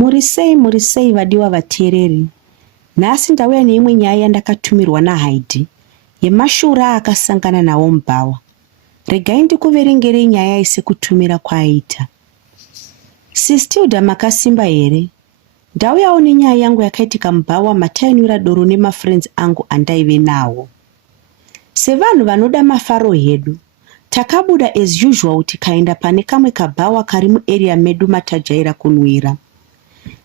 Muri sei vadiwa vateereri. Nhasi ndauya neimwe nyaya yandakatumirwa naHaidhi yemashura akasangana nawo Mubhawa. Regai ndikuverengerei nyaya isekutumira kwaaita. Sistilda makasimba here? Ndauyawo nenyaya yangu yakaitika Mubhawa matainwira doro nemafriends angu andaive nawo. Sevanhu vanoda mafaro hedu, takabuda as usual tikaenda pane kamwe kabhawa kari muarea medu matajaira kunwira.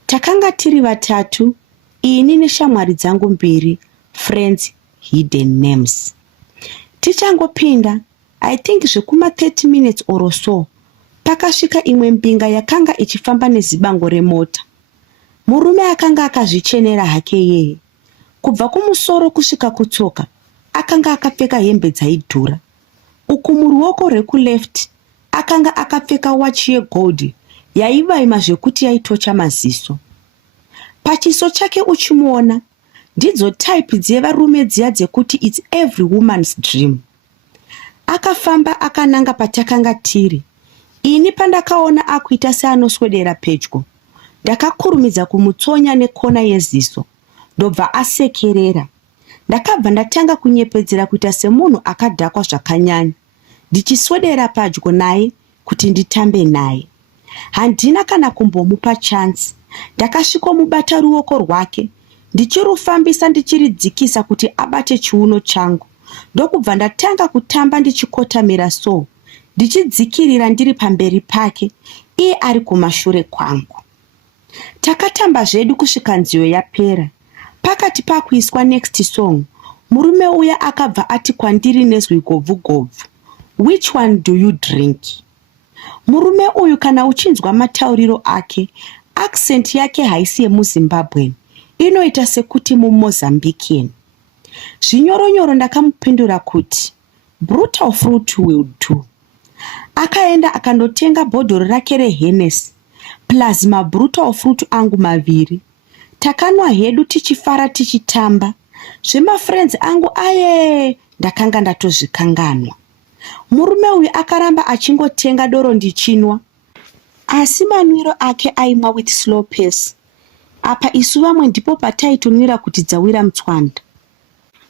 Takanga tiri vatatu, ini neshamwari dzangu mbiri, friends hidden names. Tichangopinda, I think zvekuma 30 minutes or so, pakasvika imwe mbinga yakanga ichifamba nezibango remota. Murume akanga akazvichenera hake yeye. Kubva kumusoro kusvika kutsoka, akanga akapfeka hembe dzaidhura. Uku muruoko rwekuleft, akanga akapfeka watch yegold yaivaima zvekuti yaitocha maziso. Pachiso chake uchimuona, ndidzo type dzevarume dziya dzekuti it's every woman's dream. Akafamba akananga patakanga tiri. Ini pandakaona akuita seanoswedera pedyo, ndakakurumidza kumutsonya nekona yeziso, ndobva asekerera. Ndakabva ndatanga kunyepedzera kuita semunhu akadhakwa zvakanyanya, ndichiswedera padyo naye kuti nditambe naye. Handina kana kumbomupa chance. Ndakasvikomubata ruoko rwake, ndichirufambisa ndichiridzikisa kuti abate chiuno changu. Ndokubva ndatanga kutamba ndichikotamira so, ndichidzikirira ndiri pamberi pake, iye ari kumashure kwangu. Takatamba zvedu kusvika nziyo yapera. Pakati pakuiswa next song, murume uya akabva ati kwandiri nezwi gobvu-gobvu, which one do you drink? Murume uyu kana uchinzwa matauriro ake, accent yake haisi yemuZimbabwe, inoita sekuti muMozambican. Zvinyoronyoro ndakamupindura kuti brutal fruit will do. Akaenda akandotenga bhodhoro rake reHennessy plus mabrutal fruit angu maviri. Takanwa hedu tichifara tichitamba. Zvemafriends angu aye, ndakanga ndatozvikanganwa. Murume uyu akaramba achingotenga doro ndichinwa, asi manwiro ake aimwa with slow pace. Apa isu vamwe ndipo pataitonwira kuti dzawira mutswanda.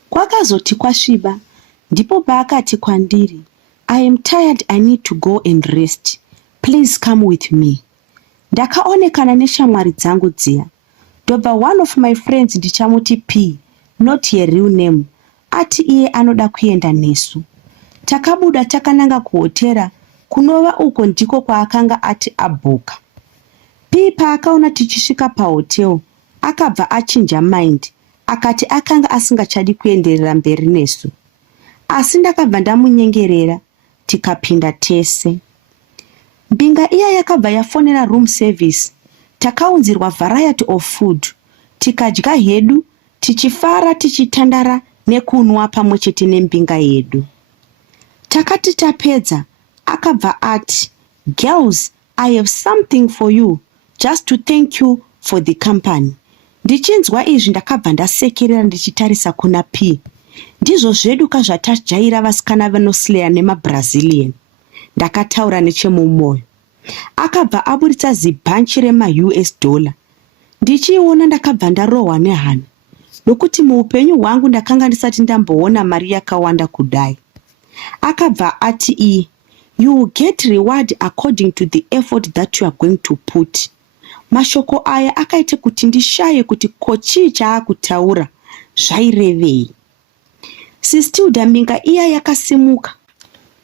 Kwakazoti kwasviba, ndipo paakati kwandiri, I am tired, I need to go and rest. Please come with me. Ndakaonekana neshamwari dzangu dziya. Ndobva one of my friends ndichamuti P, not her real name, ati iye anoda kuenda nesu. Takabuda takananga kuhotera, kunova uko ndiko kwaakanga ati abhuka. P paakaona tichisvika pahotel, akabva achinja mind, akati akanga asingachadi kuenderera mberi nesu. Asi ndakabva ndamunyengerera, tikapinda tese. Mbinga iya yakabva yafonera room service. Takaunzirwa variety of food. Tikadya hedu, tichifara tichitandara nekunwa pamwe chete nembinga yedu. Takati tapedza, akabva ati, girls, I have something for you, just to thank you for the company. Ndichinzwa izvi ndakabva ndasekerera ndichitarisa kuna P. Ndizvo zvedu kazvatajaira vasikana vanosleya nemaBrazilian. Ndakataura nechemumwoyo. Akabva aburitsa zibhanchi rema-US dollar. Ndichiona ndakabva ndarohwa nehana, nokuti muupenyu hwangu ndakanga ndisati ndamboona mari yakawanda kudai. Akabva ati iye, you will get reward according to the effort that you are going to put. Mashoko aya akaite kuti ndishaye kuti kochii chaakutaura zvairevei. Sistilda mbinga iya yakasimuka,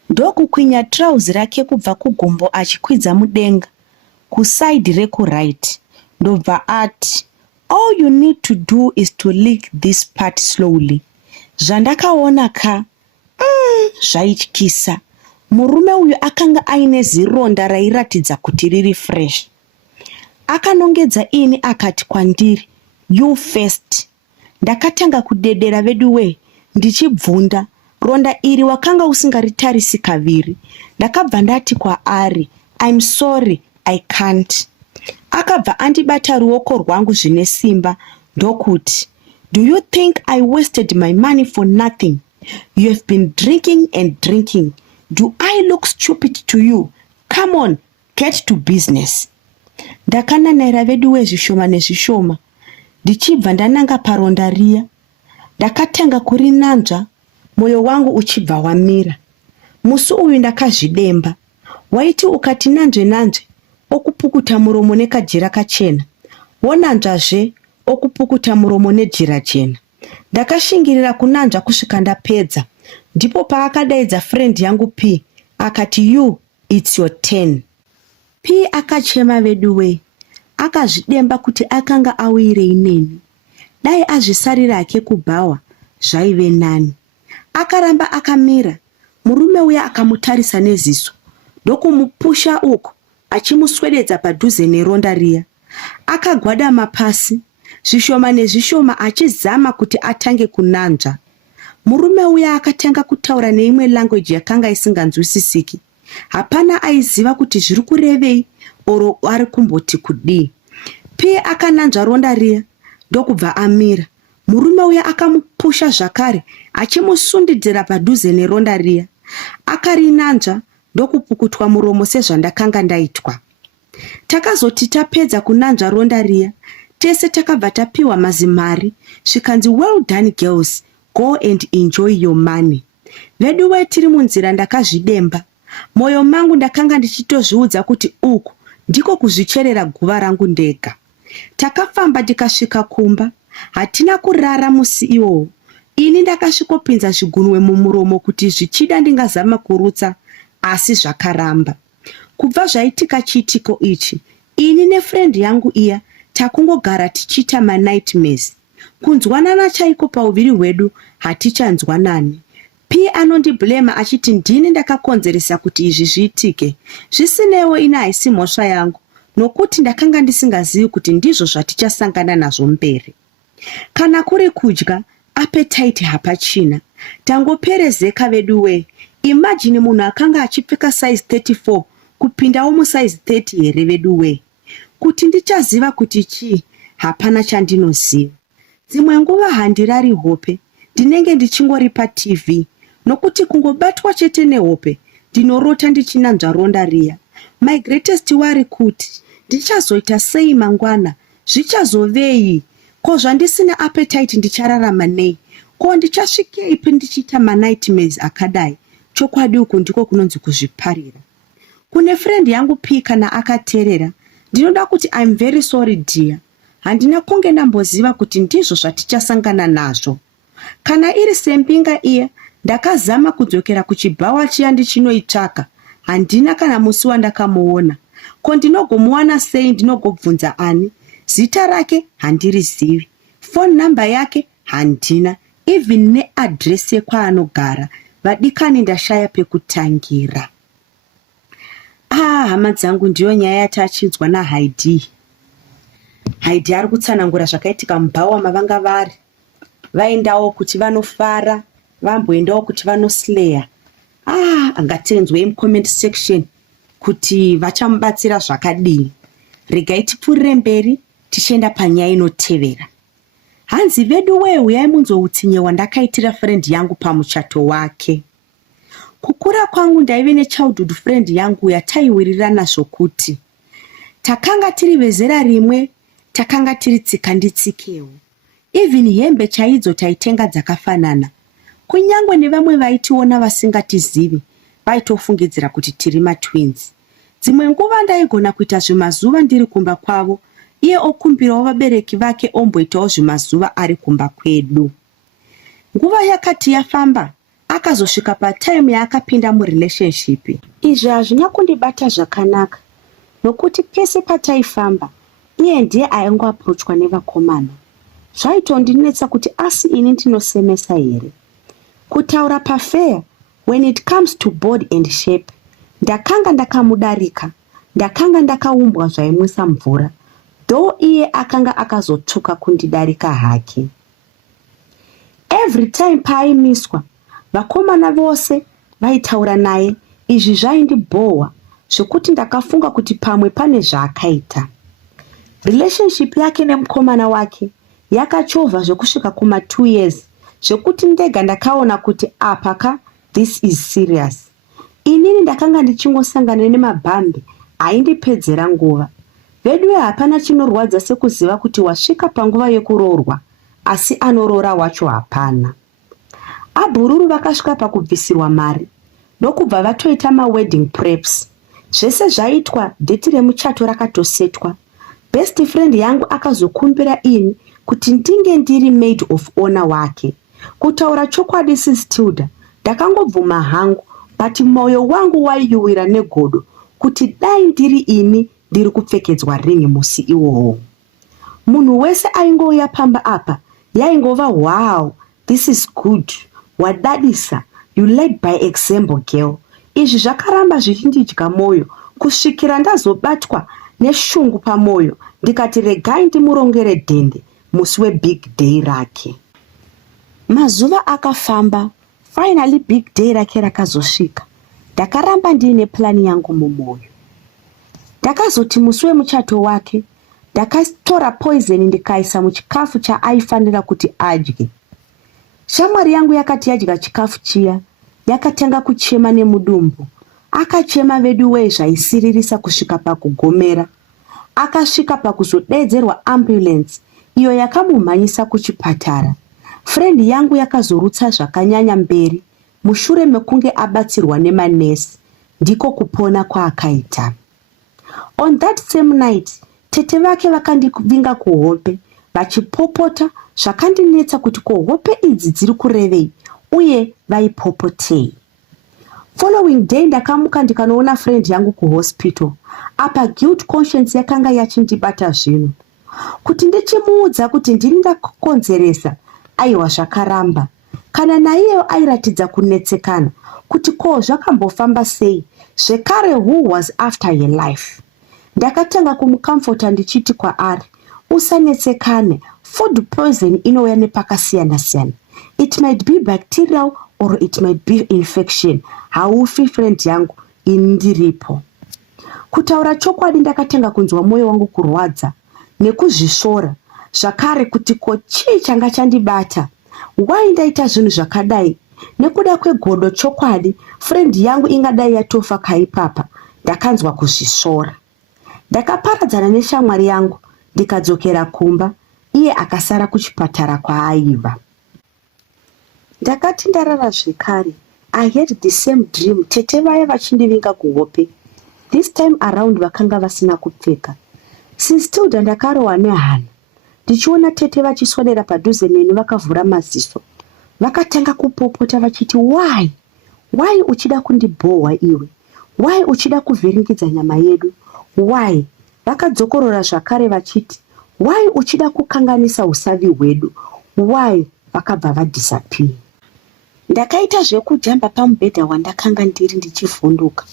ndokukwinya trouzi rake kubva kugumbo achikwidza mudenga kusaidi rekuright. Ndobva ati, all you need to do is to lick this part slowly. Zvandakaona ka, zvaityisa. Murume uyu akanga aine zironda rairatidza kuti riri fresh. Akanongedza ini akati kwandiri, you first. Ndakatanga kudedera veduwe, ndichibvunda. Ronda iri wakanga usingaritarisi kaviri. Ndakabva ndati kwaari, I'm sorry, I can't. Akabva andibata ruoko rwangu zvine simba, ndokuti, do you think I wasted my money for nothing? You have been drinking and drinking. Do I look stupid to you? Come on, get to business. Ndakananira vedu wezvishoma nezvishoma, ndichibva ndananga paronda riya. Ndakatanga kurinanzva, moyo wangu uchibva wamira. Musi uyu ndakazvidemba. Waiti ukati nanzve okupukuta muromo nekajira kachena. Wonanzvazve okupukuta muromo nejira jena. Ndakashingirira kunanzva kusvika ndapedza. Ndipo paakadaidza friend yangu P, akati, "You, it's your turn." P akachema veduwe. Akazvidemba kuti akanga awirei neni. Dai azvisarira hake kubhawa, zvaive nani. Akaramba akamira. Murume uya akamutarisa neziso, ndokumupusha uko, achimuswededza padhuze neronda riya. Akagwadama pasi, zvishoma nezvishoma achizama kuti atange kunanzva. Murume uya akatanga kutaura neimwe language yakanga isinganzwisisiki. Hapana aiziva kuti zviri kurevei oro ari kumboti kudii. P akananzva ronda riya, ndokubva amira. Murume uya akamupusha zvakare, achimusundidzira padhuze neronda riya. Akarinanzva ndokupukutwa muromo sezvandakanga ndaitwa. Takazoti tapedza kunanzva ronda riya, tese takabva tapiwa mazimari, zvikanzi, "Well done girls, go and enjoy your money." Vedu tiri munzira ndakazvidemba. Moyo mangu ndakanga ndichitozviudza kuti uku ndiko kuzvicherera guva rangu ndega. Takafamba tikasvika kumba. Hatina kurara musi iwowo. Ini ndakasvikopinza zvigunwe mumuromo kuti zvichida ndingazama kurutsa, asi zvakaramba. Kubva zvaitika chiitiko ichi, ini nefriend yangu iya takungogara tichita manightmares. Kunzwanana chaiko pauviri hwedu hatichanzwanani. P anondiblema achiti ndini ndakakonzeresa kuti izvi zviitike. Zvisinewo ina haisi mhosva yangu, nokuti ndakanga ndisingazivi kuti ndizvo zvatichasangana nazvo mberi. Kana kuri kudya, appetite hapachina. Tangoperezeka veduwe. Imagine munhu akanga achipfeka size 34 kupindawo musize 30 here veduwe. Kuti ndichaziva kuti chii, hapana chandinoziva. Dzimwe nguva handirari hope, ndinenge ndichingori paTV, nokuti kungobatwa chete nehope, ndinorota ndichinanzva ronda riya. My greatest worry kuti ndichazoita sei mangwana, zvichazovei. Ko zvandisina appetite ndichararama nei? Ko ndichasvikeipi ndichita manightmares akadai? Chokwadi uku ndiko kunonzi kuzviparira. Kune friend yangu P kana akateerera, ndinoda kuti I'm very sorry dear. Handina kunge ndamboziva kuti ndizvo zvatichasangana nazvo. Kana iri sembinga iya, ndakazama kudzokera kuchibhawa chiya ndichinoitsvaka. Handina kana musi wandakamuona. Ko ndinogomuwana sei? Ndinogobvunza ani? Zita rake handirizivi. Phone number yake handina. Even neaddress yekwaanogara. Vadikani ndashaya pekutangira. Hama dzangu, ndiyo nyaya yatachinzwa naHaidhi. Haidhi ari kutsanangura zvakaitika mubhawa mavanga vari. Vaendawo kuti vanofara, vamboendawo kuti vanosleya. Angatenzwe mucomment section kuti vachamubatsira zvakadini. Regai tipfuurire mberi tichienda panyaya inotevera. Hanzi veduwe, uyai munzoutsinye wandakaitira friend yangu pamuchato wake. Kukura kwangu ndaive nechildhood friend yangu yataiwirirana zvokuti takanga tiri vezera rimwe, takanga tiri tsika nditsikewo. Even hembe chaidzo taitenga dzakafanana. Kunyangwe nevamwe vaitiona vasingatizivi, vaitofungidzira kuti tiri matwins. Dzimwe nguva ndaigona kuita zvimazuva ndiri kumba kwavo, iye okumbirawo vabereki vake omboitawo zvimazuva ari kumba kwedu. Nguva yakati yafamba, akazosvika patime yaakapinda murelationship. Izvi hazvina kundibata zvakanaka, nokuti pese pataifamba, iye ndiye aingoaproachwa nevakomana. Zvaitondinetsa kuti asi ini ndinosemesa here. Kutaura pafair, when it comes to body and shape, ndakanga ndakamudarika, ndakanga ndakaumbwa zvaimwisa mvura, though iye akanga akazotuka kundidarika hake. Every time paaimiswa, vakomana vose vaitaura naye, izvi zvaindibhohwa, zvokuti ndakafunga kuti pamwe pane zvaakaita. Relationship yake nemukomana wake yakachovha zvokusvika kuma 2 years, zvokuti ndega ndakaona kuti apaka, this is serious. Inini ndakanga ndichingosangana nemabhambi aindipedzera nguva. Vedue hapana chinorwadza sekuziva kuti wasvika panguva yekuroorwa asi anoroora wacho hapana. Abhururu vakasvika pakubvisirwa mari ndokubva vatoita mawedding preps. Zvese zvaitwa, dheti remuchato rakatosetwa. Best friend yangu akazokumbira ini kuti ndinge ndiri maid of honor wake. Kutaura chokwadi Sis Tilda, ndakangobvuma hangu, but moyo wangu waiyuwira negodo kuti dai ndiri ini ndiri kupfekedzwa ringi musi iwowo. Munhu wese aingouya pamba apa yaingova wow, this is good, wadadisa, you led by example girl. Izvi zvakaramba zvichindidya moyo kusvikira ndazobatwa neshungu pamoyo ndikati regai ndimurongere dhende musi webig day rake. Mazuva akafamba, finally big day rake rakazosvika. Ndakaramba ndiine plani yangu mumoyo. Ndakazoti musi wemuchato wake ndakatora poison ndikaisa muchikafu chaaifanira kuti adye. Shamwari yangu yakati yadya chikafu chiya yakatanga kuchema nemudumbu. Akachema veduwe zvaisiririsa kusvika pakugomera. Akasvika pakuzodedzerwa ambulance iyo yakamumhanyisa kuchipatara. Friend yangu yakazorutsa zvakanyanya mberi mushure mekunge abatsirwa nemanesi, ndiko kupona kwaakaita. On that same night, tete vake vakandivinga kuhope vachipopota zvakandinetsa kuti ko hope idzi dziri kurevei uye vaipopotei. Following day ndakamuka ndikanoona friend yangu kuhospital. Apa guilt conscience yakanga yachindibata zvino. Kuti ndichimuudza kuti ndini ndakonzeresa, aiwa zvakaramba. Kana naiyeyo airatidza kunetsekana kuti ko zvakambofamba sei, zvekare who was after your life. Ndakatanga kumucomforta ndichiti kwaari, usanetsekane, food poison inouya nepakasiyana siyana. It might be bacterial or it might be infection. Haufi friend yangu, indiripo. Kutaura chokwadi ndakatanga kunzwa moyo wangu kurwadza nekuzvishora. Zvakare kuti ko chii changa chandibata. Why ndaita zvinhu zvakadai? Nekuda kwegodo chokwadi, friend yangu ingadai yatofa kaipapa. Ndakanzwa kuzvishora. Ndakaparadzana neshamwari yangu ndikadzokera kumba, iye akasara kuchipatara kwaaiva. Ndakati ndarara zvekare, I had the same dream. Tete vaya vachindivinga kuhope. This time around vakanga vasina kupfeka. Sis Tilda ndakarohwa nehana. Ndichiona tete vachiswedera padhuze neni vakavhura maziso. Vakatanga kupopota vachiti, why? Why uchida kundibhohwa iwe? Why uchida kuvhiringidza nyama yedu? Why? Vakadzokorora zvakare vachiti, why uchida kukanganisa usavi hwedu? Why? Vakabva vadisappear. Ndakaita zvekujamba pamubhedha wandakanga ndiri ndichivhunduka.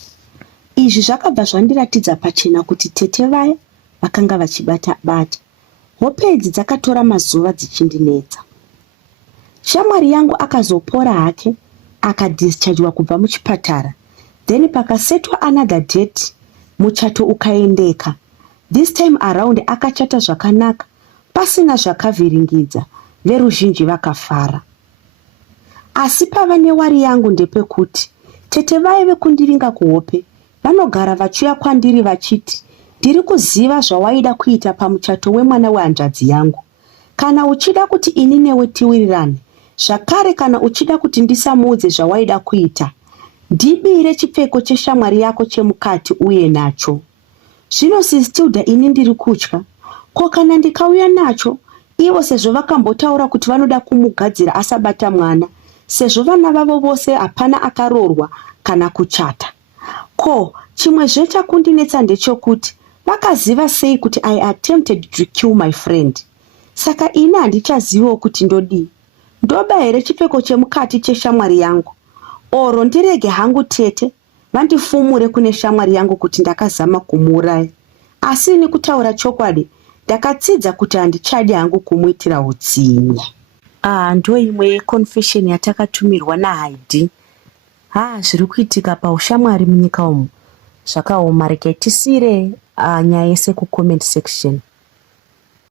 Izvi zvakabva zvandiratidza pachena kuti tete vaya vakanga vachibata-bata. Hope idzi dzakatora mazuva dzichindinetsa. Shamwari yangu akazopora hake, akadischargewa kubva muchipatara. Then pakasetwa another date, muchato ukaendeka. This time around akachata zvakanaka, pasina zvakavhiringidza, veruzhinji vakafara. Asi pava newari yangu ndepekuti, tete vaive kundivinga kuhope, vanogara vachiuya kwandiri vachiti, ndiri kuziva zvawaida kuita pamuchato wemwana wehanzvadzi yangu. Kana uchida kuti ini newe tiwirirane, zvakare kana uchida kuti ndisamuudze zvawaida kuita, ndibire chipfeko cheshamwari yako chemukati uye nacho. Zvino Sis Tilda ini ndiri kutya, ko kana ndikauya nacho, ivo sezvo vakambotaura kuti vanoda kumugadzira asabata mwana, sezvo vana vavo vose hapana akaroorwa kana kuchata. Ko, chimwezve chakundinetsa ndechokuti vakaziva sei kuti I attempted to kill my friend. Saka ini handichazivawo kuti ndodii. Ndoba here chipfeko chemukati cheshamwari yangu. Oro ndirege hangu tete vandifumure kune shamwari yangu kuti ndakazama kumuuraya. Asi nekutaura chokwadi, ndakatsidza kuti handichadi hangu kumuitira utsinya. Ndo imwe yeconfession yatakatumirwa naHaidhi. Zviri kuitika paushamwari munyika umu zvakaoma. Regai tisire nyaya yese kucomment section.